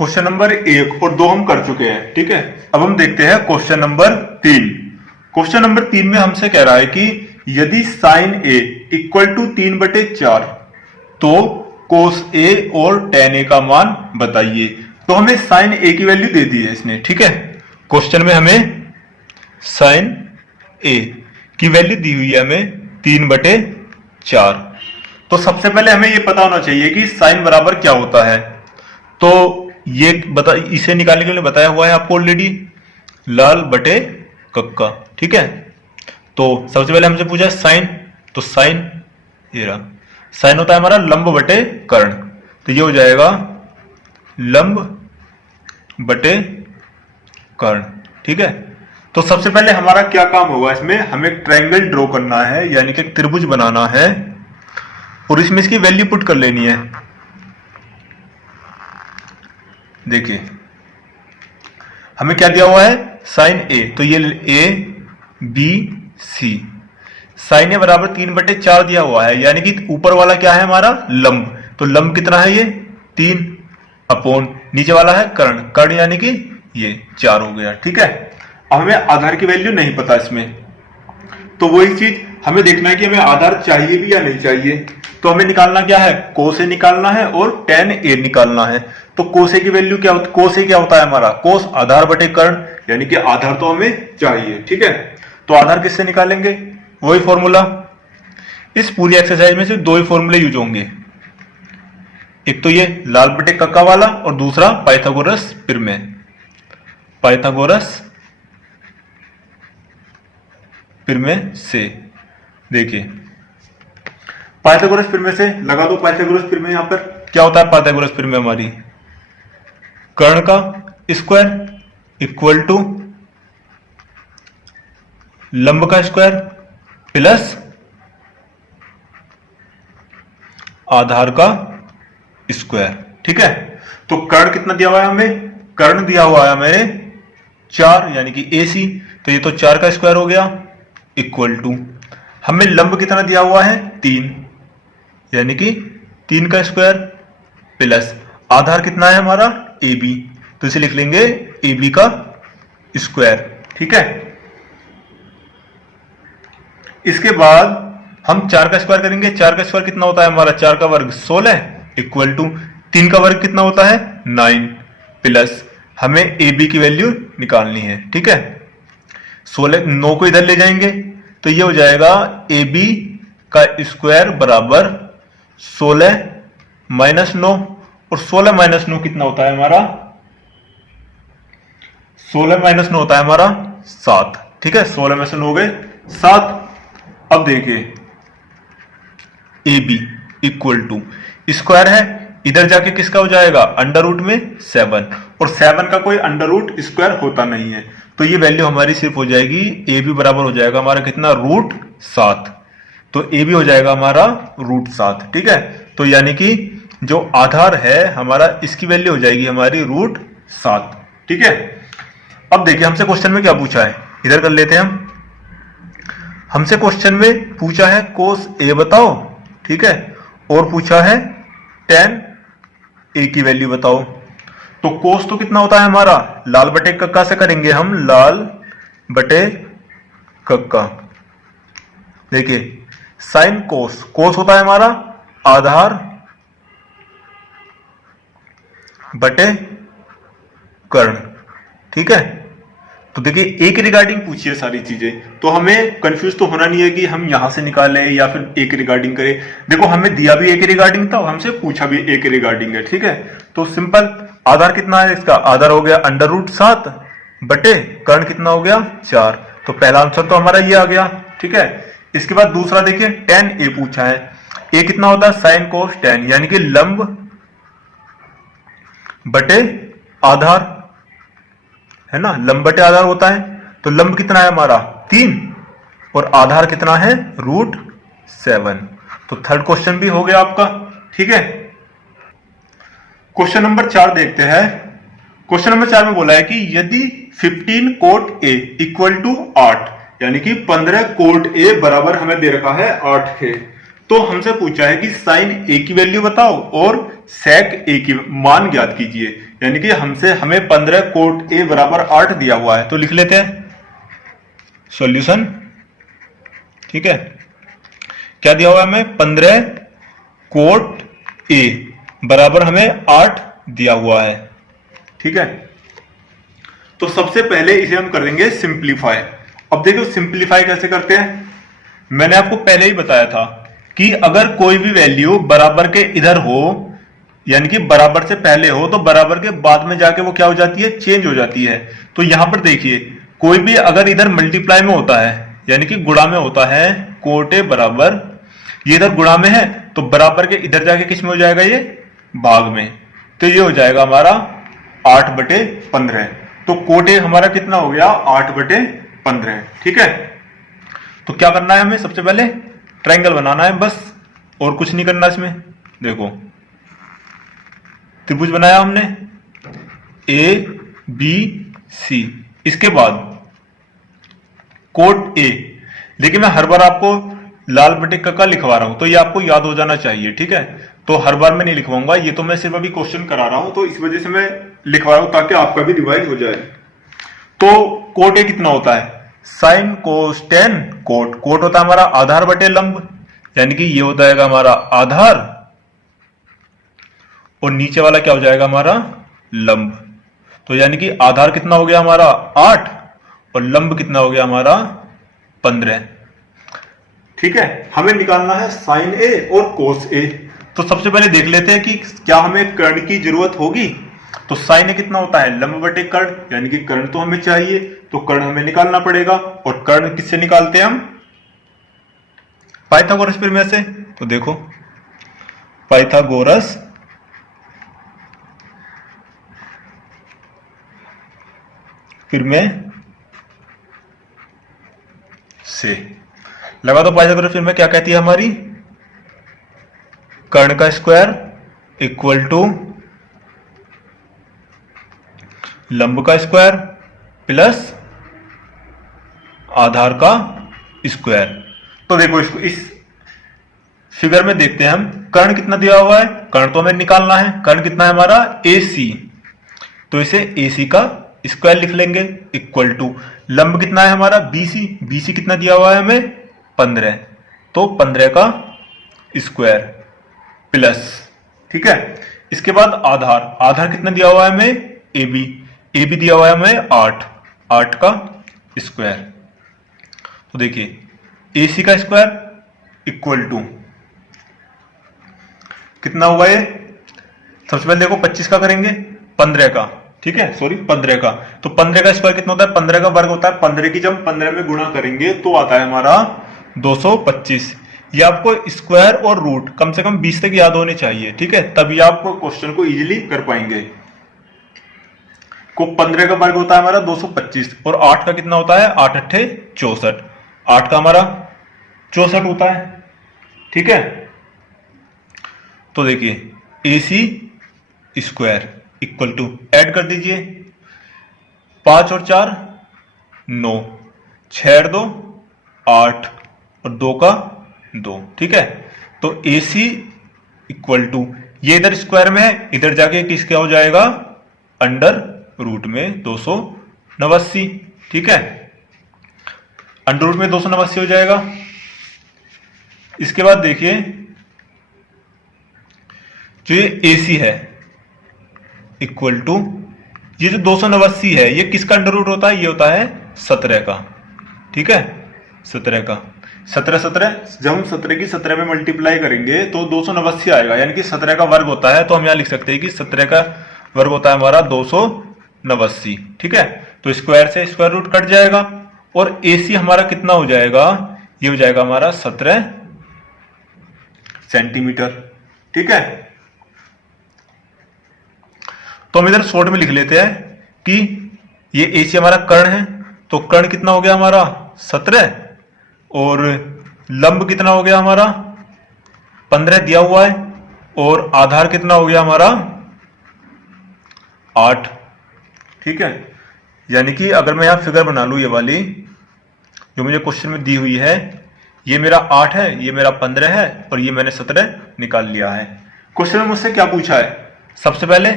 Question number 1 और 2 हम कर चुके हैं, ठीक है। अब हम देखते हैं क्वेश्चन नंबर 3। क्वेश्चन नंबर 3 में हमसे कह रहा है कि यदि साइन ए इक्वल टू 3/4 तो कोस ए और टेन ए का मान बताइए। तो हमें साइन ए की वैल्यू दे दी है इसने, ठीक है। क्वेश्चन में हमें साइन ए की वैल्यू दी हुई है हमें 3/4। तो सबसे पहले हमें यह पता होना चाहिए कि साइन बराबर क्या होता है। तो ये इसे निकालने के लिए बताया हुआ है आपको ऑलरेडी, लाल बटे कक्का, ठीक है। तो सबसे पहले हमसे पूछा साइन, तो साइन ये रहा, साइन होता है हमारा लंब बटे कर्ण, तो ये हो जाएगा लंब बटे कर्ण, ठीक है। तो सबसे पहले हमारा क्या काम होगा, इसमें हमें एक ट्रायंगल ड्रॉ करना है, यानी कि एक त्रिभुज बनाना है और इसमें इसकी वैल्यू पुट कर लेनी है। देखिए हमें क्या दिया हुआ है, साइन ए, तो ये ए बी सी, साइन ए बराबर 3/4 दिया हुआ है, यानी कि ऊपर वाला क्या है हमारा लंब, तो लंब कितना है ये 3 अपॉन नीचे वाला है कर्ण, कर्ण यानी कि ये 4 हो गया, ठीक है। अब हमें आधार की वैल्यू नहीं पता इसमें, तो वही चीज हमें देखना है कि हमें आधार चाहिए भी या नहीं चाहिए। तो हमें निकालना क्या है, कोस ए निकालना है और टेन ए निकालना है। तो कोस ए की वैल्यू क्या होती है, कोस ए क्या होता है हमारा, कोस आधार बटे कर्ण, यानी कि आधार तो हमें चाहिए, ठीक है। तो आधार किससे निकालेंगे, वही फॉर्मूला। इस पूरी एक्सरसाइज में सिर्फ 2 ही फॉर्मूले यूज होंगे, एक तो ये लाल बटे कक्का वाला और दूसरा पाइथागोरस प्रमेय, पाइथागोरस प्रमेय से। देखिए पाइथागोरस प्रमेय से लगा दो, पाइथागोरस प्रमेय यहां पर क्या होता है, पाइथागोरस प्रमेय हमारी कर्ण का स्क्वायर इक्वल टू लंब का स्क्वायर प्लस आधार का स्क्वायर, ठीक है। तो कर्ण कितना दिया हुआ है हमें, कर्ण दिया हुआ है हमें 4 यानी कि AC, तो ये तो 4 का स्क्वायर हो गया इक्वल टू हमें लंब कितना दिया हुआ है 3 यानी कि 3 का स्क्वायर प्लस आधार कितना है हमारा AB, तो इसे लिख लेंगे AB का स्क्वायर, ठीक है। इसके बाद हम 4 का स्क्वायर करेंगे, 4 का स्क्वायर कितना होता है हमारा, 4 का वर्ग 16 इक्वल टू 3 का वर्ग कितना होता है 9 प्लस हमें AB की वैल्यू निकालनी है, ठीक है। 16 9 को इधर ले जाएंगे तो ये हो जाएगा AB का स्क्वायर बराबर 16 माइनस 9, और 16 माइनस 9 कितना होता है हमारा, 16 माइनस 9 होता है हमारा 7, ठीक है। 16 में से 9 गए 7। अब देखिए AB इक्वल टू स्क्वायर है, इधर जाके किसका हो जाएगा अंडर रूट में 7, और 7 का कोई अंडर रूट स्क्वायर होता नहीं है, तो ये वैल्यू हमारी सिर्फ हो जाएगी AB बराबर हो जाएगा हमारा कितना √7, तो AB हो जाएगा हमारा √7, ठीक है। तो यानी कि जो आधार है हमारा इसकी वैल्यू हो जाएगी हमारी √7, ठीक है। अब देखिए हमसे क्वेश्चन में क्या पूछा है, इधर कर लेते हैं हम। हमसे क्वेश्चन में पूछा है कोस ए बताओ, ठीक है, और पूछा है टेन ए की वैल्यू बताओ। तो कोस तो कितना होता है हमारा, लाल बटे कक्का से करेंगे हम, लाल बटे कक्का। देखिए साइन कोस, कोस होता है हमारा आधार बटे कर्ण, ठीक है। तो देखिए ए के रिगार्डिंग पूछी है सारी चीजें, तो हमें कंफ्यूज तो होना नहीं है कि हम यहां से निकालें या फिर ए के रिगार्डिंग करें। देखो हमें दिया भी ए के रिगार्डिंग था, हमसे पूछा भी ए के रिगार्डिंग है, ठीक है। तो सिंपल आधार कितना है इसका, आधार हो गया √7 बटे कर्ण कितना हो गया 4, तो पहला आंसर तो हमारा ये आ गया, ठीक है। इसके बाद दूसरा देखिए टेन ए पूछा है, ए कितना होता है साइन कोस टेन, यानी कि लंब बटे आधार है ना, लंब बटे आधार होता है, तो लंब कितना है हमारा 3 और आधार कितना है √7, तो थर्ड क्वेश्चन भी हो गया आपका, ठीक है। क्वेश्चन नंबर 4 देखते हैं। क्वेश्चन नंबर 4 में बोला है कि यदि 15 कोट ए इक्वल टू 8, यानी कि 15 कोट ए बराबर हमें दे रखा है 8 के, तो हमसे पूछा है कि साइन ए की वैल्यू बताओ और सेक ए की मान ज्ञात कीजिए, यानी कि हमें 15 कोट ए बराबर 8 दिया हुआ है। तो लिख लेते हैं सॉल्यूशन। ठीक है, क्या दिया हुआ है हमें? 15 कोट ए बराबर हमें 8 दिया हुआ है। ठीक है, तो सबसे पहले इसे हम कर देंगे सिंप्लीफाई। अब देखो सिंप्लीफाई कैसे करते हैं। मैंने आपको पहले ही बताया था कि अगर कोई भी वैल्यू बराबर के इधर हो, यानी कि बराबर से पहले हो, तो बराबर के बाद में जाके वो क्या हो जाती है? चेंज हो जाती है। तो यहां पर देखिए, कोई भी अगर इधर मल्टीप्लाई में होता है, यानी कि गुणा में होता है, कोट ए बराबर, ये इधर गुणा में है, तो बराबर के इधर जाके किस में हो जाएगा? ये भाग में। तो ये हो जाएगा हमारा 8/15। तो कोट ए हमारा कितना हो गया? 8/15। ठीक है, तो क्या करना है हमें? सबसे पहले ट्रायंगल बनाना है बस, और कुछ नहीं करना इसमें। देखो त्रिभुज बनाया हमने ए बी सी, इसके बाद कोट ए। लेकिन मैं हर बार आपको लाल बटे का लिखवा रहा हूं, तो ये आपको याद हो जाना चाहिए। ठीक है, तो हर बार मैं नहीं लिखवाऊंगा, ये तो मैं सिर्फ अभी क्वेश्चन करा रहा हूं, तो इस वजह से मैं लिखवा रहा हूं ताकि आपका भी रिवाइज हो जाए। तो कोट ए कितना होता है? Sine cos tan cot. Cot होता है हमारा आधार बटे लंब, यानी कि ये हो जाएगा हमारा आधार, और नीचे वाला क्या हो जाएगा? हमारा लंब। तो यानी कि आधार कितना हो गया हमारा? 8, और लंब कितना हो गया हमारा? 15। ठीक है, हमें निकालना है साइन ए और कोस ए। तो सबसे पहले देख लेते हैं कि क्या हमें कर्ण की जरूरत होगी। तो साइन ए कितना होता है? लंब बटे कर्ण, यानी कि कर्ण तो हमें चाहिए, तो कर्ण हमें निकालना पड़ेगा। और कर्ण किससे निकालते हैं हम? पाइथागोरस प्रमेय से। तो देखो पाइथागोरस प्रमेय से लगा। तो पाइथागोरस प्रमेय क्या कहती है हमारी? कर्ण का स्क्वायर इक्वल टू लंब का स्क्वायर प्लस आधार का स्क्वायर। तो देखो इसको इस फिगर में देखते हैं हम, कर्ण कितना दिया हुआ है? कर्ण तो हमें निकालना है। कर्ण कितना है हमारा? AC। तो इसे AC का स्क्वायर लिख लेंगे इक्वल टू लंब कितना है हमारा? BC। BC कितना दिया हुआ है हमें? 15। तो 15 का स्क्वायर प्लस, ठीक है, इसके बाद आधार। आधार कितना दिया हुआ है हमें? AB। AB दिया हुआ है हमें 8। 8 का स्क्वायर। तो देखिए AC का स्क्वायर इक्वल टू कितना हुआ ये? सबसे पहले देखो 25 का करेंगे, 15 का। ठीक है, सॉरी 15 का। तो 15 का स्क्वायर कितना होता है? 15 का वर्ग होता है। 15 की जब 15 में गुणा करेंगे तो आता है हमारा 225। ये आपको स्क्वायर और रूट कम से कम 20 तक याद होने चाहिए। ठीक है, तभी आप क्वेश्चन को इजीली कर पाएंगे। को 15 का वर्ग होता है हमारा 225, और 8 का कितना होता है? 8 अट्ठे 64। 8 का हमारा 64 होता है। ठीक है, तो देखिए AC square equal to, add कर दीजिए, 5 और 4 9, 6 और 2 8, और 2 का 2। ठीक है, तो AC इक्वल टू, ये इधर स्क्वायर में है, इधर जाके किस क्या हो जाएगा? अंडर रूट में 289। ठीक है, अंडर रूट में 289 हो जाएगा। इसके बाद देखिए जो ये AC है इक्वल टू, ये जो 289 है ये किसका अंडर रूट होता है? ये होता है 17 का। ठीक है, 17 का। 17 जब हम 17 की 17 में मल्टीप्लाई करेंगे तो 289 आएगा, यानी कि 17 का वर्ग होता है। तो हम यहां लिख सकते हैं कि 17 का वर्ग होता है हमारा 289। ठीक है, तो स्क्वायर से स्क्वायर रूट कट जाएगा, और AC हमारा कितना हो जाएगा? ये हो जाएगा हमारा 17 सेंटीमीटर। ठीक है, तो हम इधर शॉर्ट में लिख लेते हैं कि ये AC हमारा कर्ण है, तो कर्ण कितना हो गया हमारा? 17, और लंब कितना हो गया हमारा? 15 दिया हुआ है, और आधार कितना हो गया हमारा? 8। ठीक है, यानी कि अगर मैं यहां फिगर बना लूं, ये वाली जो मुझे क्वेश्चन में दी हुई है, ये मेरा 8 है, ये मेरा 15 है और ये मैंने 17 निकाल लिया है। क्वेश्चन में मुझसे क्या पूछा है? सबसे पहले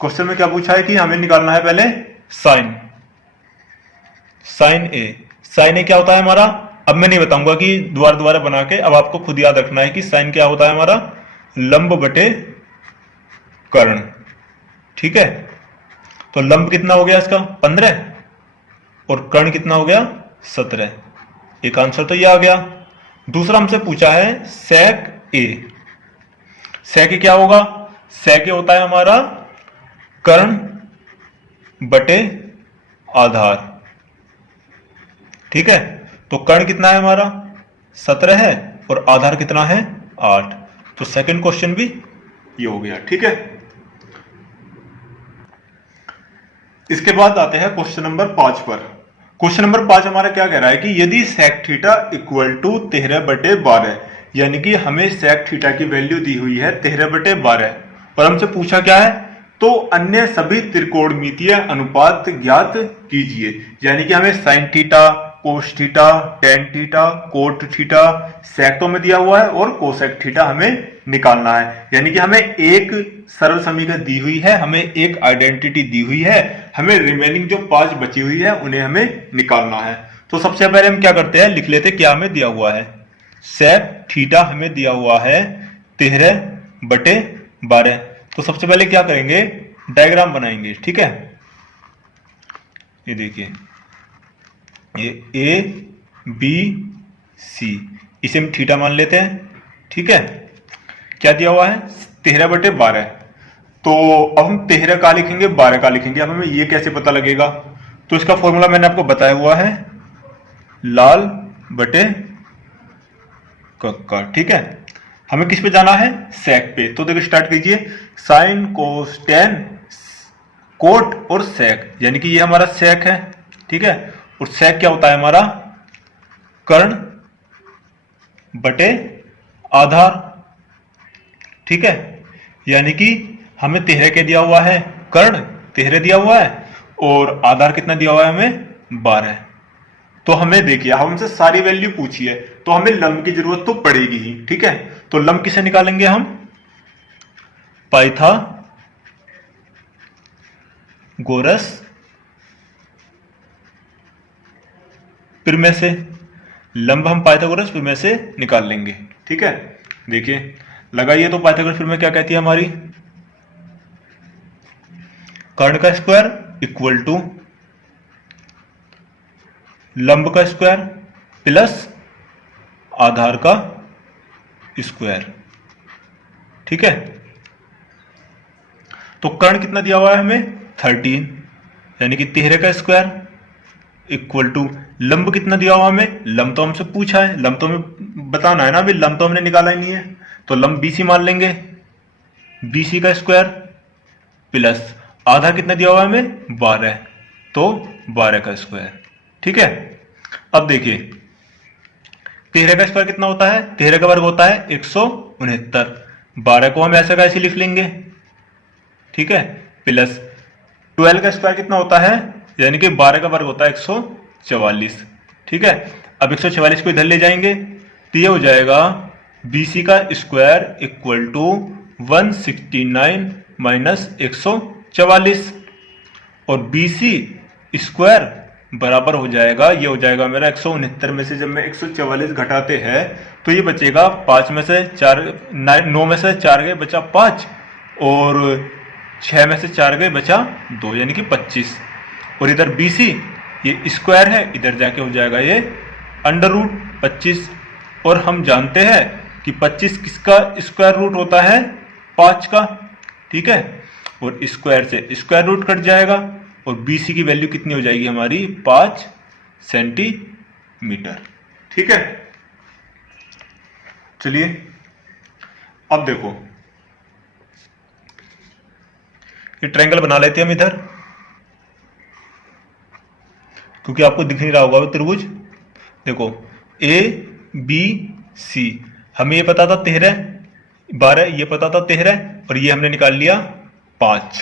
क्वेश्चन में क्या पूछा है कि हमें निकालना है पहले साइन। साइन ए क्या होता है हमारा? अब मैं नहीं बताऊंगा कि दोबारा बना के, अब आपको खुद याद रखना है कि साइन क्या होता है हमारा? लंब बटे कर्ण। ठीक है, तो लंब कितना हो गया इसका? 15 और कर्ण कितना हो गया? 17। एक आंसर तो ये आ गया। दूसरा हमसे पूछा है सेक ए। सेक ए क्या होगा? सेक ए होता है हमारा कर्ण बटे आधार। ठीक है, तो कर्ण कितना है हमारा? 17 है और आधार कितना है? 8। तो सेकंड क्वेश्चन भी ये हो गया। ठीक है, इसके बाद आते हैं क्वेश्चन नंबर 5 पर। क्वेश्चन नंबर 5 हमारा क्या कह रहा है कि यदि सेक थीटा इक्वल टू 13/12, यानी कि हमें सेक थीटा की वैल्यू दी हुई है 13/12 और हमसे पूछा क्या है? तो अन्य सभी त्रिकोणमितीय अनुपात ज्ञात कीजिए। यानी कि हमें sine theta, cos theta, tan theta, cot theta सेक्टों में दिया हुआ है और कोसेक थीटा हमें निकालना है। यानी कि हमें एक सरल समीकरण दी हुई है, हमें एक आइडेंटिटी दी हुई है, हमें रिमेनिंग जो 5 बची हुई है उन्हें हमें निकालना है। तो सबसे पहले हम क्या करते हैं, लिख लेते क्या हमें दिया हुआ है। सेक थीटा हमें दिया हुआ है 13/12। तो सबसे पहले क्या करेंगे, डायग्राम बनाएंगे। ठीक है, ये देखिए, ये ए बी सी, इसे हम थीटा मान लेते हैं। ठीक है, क्या दिया हुआ है? 13/12। तो अब हम 13 का लिखेंगे, 12 का लिखेंगे। अब हमें ये कैसे पता लगेगा? तो इसका फॉर्मूला मैंने आपको बताया हुआ है, लाल बटे कक्का। ठीक है, हमें किस पे जाना है? सेक पे। तो देखो स्टार्ट कीजिए, साइन कोस टेन कोट और सेक, यानी कि ये हमारा सेक है। ठीक है, और सेक क्या होता है हमारा? कर्ण बटे आधार। ठीक है, यानी कि हमें 13 के दिया हुआ है, कर्ण 13 दिया हुआ है और आधार कितना दिया हुआ है? हमें 12। तो हमें देखिए, हमसे सारी वैल्यू पूछी है तो हमें लंब की जरूरत तो पड़ेगी ही। ठीक है, तो लंब किसे निकालेंगे हम? पाइथागोरस प्रमेय से लंब हम पाइथागोरस प्रमेय से निकाल लेंगे। ठीक है, देखिए लगाइए, तो पाइथागोरस प्रमेय क्या कहती है हमारी? कर्ण का स्क्वायर इक्वल टू लंब का स्क्वायर प्लस आधार का स्क्वायर। ठीक है, तो कर्ण कितना दिया हुआ है हमें? 13, यानी कि 13 का स्क्वायर इक्वल टू लंब कितना दिया हुआ हमें? लंब तो हमसे पूछा है, लंब तो हमें बताना है ना, अभी लंब तो हमने निकाला ही नहीं है। तो लंब बीसी मान लेंगे, बीसी का स्क्वायर प्लस आधा कितना दिया हुआ है हमें? 12, तो 12 का स्क्वायर। ठीक है, अब देखिए 13 का स्क्वायर कितना होता है? 13 का वर्ग होता है 169। 12 को हम ऐसे का ऐसे लिख लेंगे। ठीक है, प्लस 12 का स्क्वायर कितना होता है? यानी कि 12 का वर्ग होता है 144। ठीक है, अब 144 को इधर ले जाएंगे तो ये हो जाएगा BC का स्क्वायर इक्वल टू 169 माइनस 144 और BC स्क्वायर बराबर हो जाएगा, ये हो जाएगा मेरा 169 में से जब मैं 144 घटाते हैं तो ये बचेगा 5 में से 4, 9 में से 4 गए बचा 5 और 6 में से 4 गए बचा 2, यानी कि 25। और इधर BC ये स्क्वायर है, इधर जाके हो जाएगा ये अंडर रूट 25। और हम जानते हैं कि 25 किसका स्क्वायर रूट होता है? 5 का। ठीक है, और स्क्वायर से स्क्वायर रूट कट जाएगा और BC की वैल्यू कितनी हो जाएगी हमारी? 5 सेंटीमीटर। ठीक है, चलिए अब देखो, ये ट्रायंगल बना लेते हैं हम इधर, क्योंकि आपको दिख नहीं रहा होगा वो त्रिभुज। देखो ABC, हमें ये पता था 13, 12 ये पता था 13 और ये हमने निकाल लिया 5।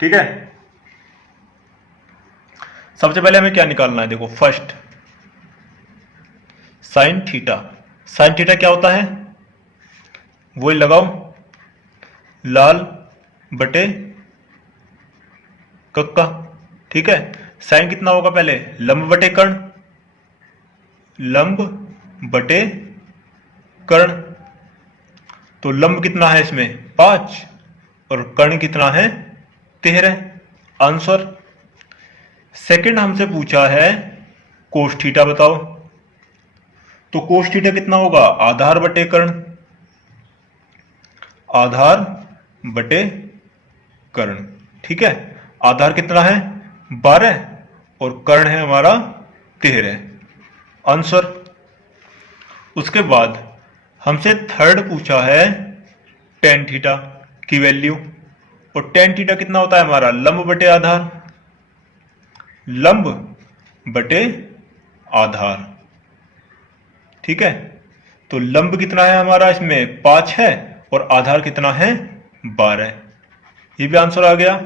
ठीक है, सबसे पहले हमें क्या निकालना है? देखो first sine theta. Sine theta क्या होता है, वही लगाओ, लाल बटे कक्का। ठीक है, साइन कितना होगा पहले, लंब बटे कर्ण, लंब बटे कर्ण। तो लंब कितना है इसमें 5 और कर्ण कितना है 13, आंसर। सेकंड हमसे पूछा है कोस थीटा बताओ, तो कोस थीटा कितना होगा, आधार बटे कर्ण, आधार बटे कर्ण। ठीक है, आधार कितना है 12 और कर्ण है हमारा 13, आंसर। उसके बाद हमसे थर्ड पूछा है टेन थीटा की वैल्यू, और टेन थीटा कितना होता है हमारा, लंब बटे आधार, लंब बटे आधार। ठीक है, तो लंब कितना है हमारा इसमें 5 है और आधार कितना है 12, ये भी आंसर आ गया।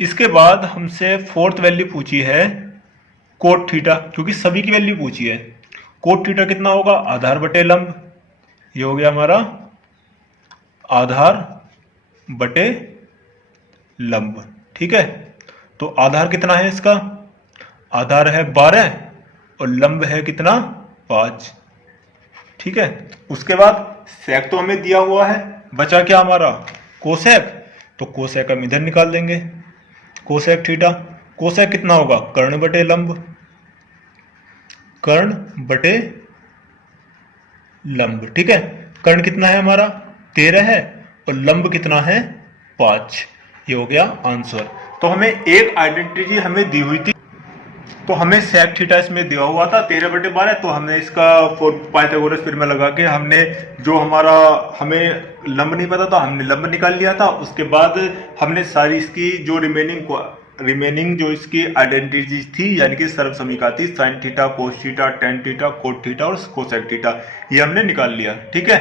इसके बाद हमसे फोर्थ वैल्यू पूछी है कोट थीटा, क्योंकि सभी की वैल्यू पूछी है। कोट थीटा कितना होगा, आधार बटे लंब, ये हो गया हमारा आधार बटे लंब। ठीक है, तो आधार कितना है इसका, आधार है 12 और लंब है कितना 5। ठीक है, उसके बाद सेक तो हमें दिया हुआ है, बचा क्या हमारा कोसेक, तो कोसेक हम इधर निकाल देंगे, कोसेक थीटा। कोसेक कितना होगा, कर्ण बटे लंब, कर्ण बटे लंब। ठीक है, कर्ण कितना है हमारा 13 है और लंब कितना है 5, ये हो गया आंसर। तो हमें एक आइडेंटिटी हमें दी हुई थी, तो हमें सेक थीटा इसमें दिया हुआ था 13/12, तो हमने इसका पाइथागोरस थ्योरम लगा के हमने जो हमारा हमें लंब नहीं पता था हमने लंब निकाल लिया था। उसके बाद हमने सारी इसकी जो रिमेनिंग जो इसकी आइडेंटिटी थी, यानी कि सर्व समीकरण थी, sign theta, cos theta, tan theta, cot theta और कोसेक थीटा, ये हमने निकाल लिया। ठीक है,